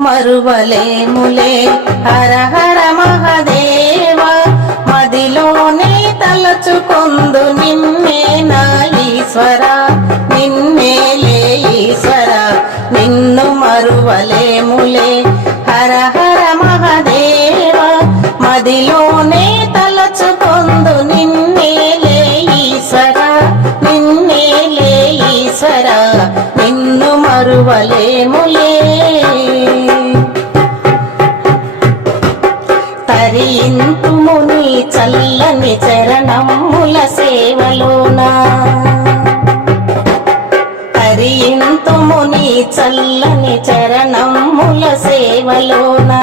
మరువలేములే. హర హర మహదేవ మదిలోనే తలచుకొందు నిన్నే నా ఈశ్వర నిన్నేలే ఈశ్వర నిన్ను మరువలేములే. హర హర మహదేవ మదిలోనే తలచుకొందు నిన్నేలే ఈశ్వర నిన్నేలే ఈశ్వర నిన్ను మరువలేములే. తరింతుము నీ చల్లని చరణముల సేవలోనా? తరింతుము నీ చల్లని చరణముల సేవలోనా?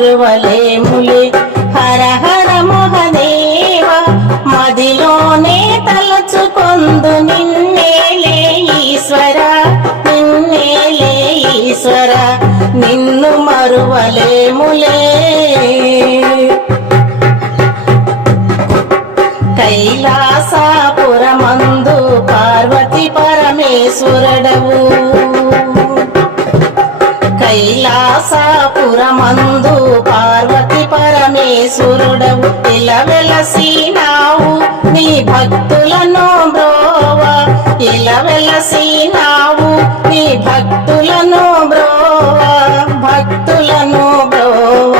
మరువలేములే హర హర మహదేవ మదిలోనే తలచుకొందు నిన్నేలే ఈశ్వర నిన్నేలే ఈశ్వర నిన్ను మరువలేములే. కైలాసపురమందు పార్వతి పరమేశ్వరుడవు. కైలాసపురమందు పరమేశ్వరుడవు ఇలా వెలసినావు. నీ భక్తులను బ్రోవా ఇలా వెలసినావు. నీ భక్తులను బ్రోవ భక్తులను బ్రోవ.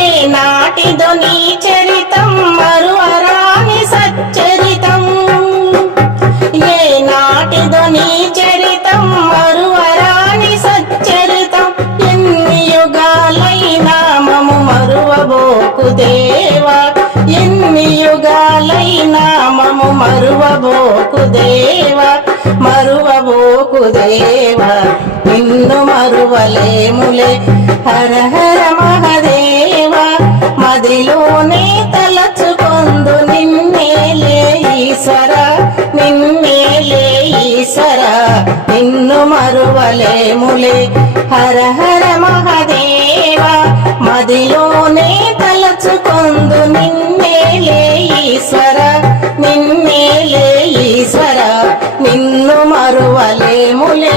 ఏ నాటిదో నీ చరితం మరువరాని సచ్చరితం. ఏ నాటిదో నీ చరితం మరు మరువబోకు దేవా ఎన్ని యుగాలైనా మము మరువబోకు దేవా మరువబోకు దేవా నిన్ను మరువలేములే. హర హర మహదేవా మదిలోనే తలచుకొందు నిన్నేలే ఈశ్వర నిన్నేలే ఈశ్వర నిన్ను మరువలేములే. హర హర మహదేవా మదిలోనే తలచుకొందు నిన్నేలే ಈಶ್ವರ నిన్నేలే ಈಶ್ವರ నిన్ను మరువలేములే.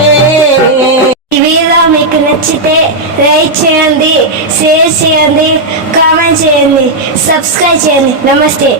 ఈ వీడియో మీకు నచ్చితే లైక్ చేయండి షేర్ చేయండి కామెంట్ చేయండి సబ్స్క్రైబ్ చేయండి. నమస్తే.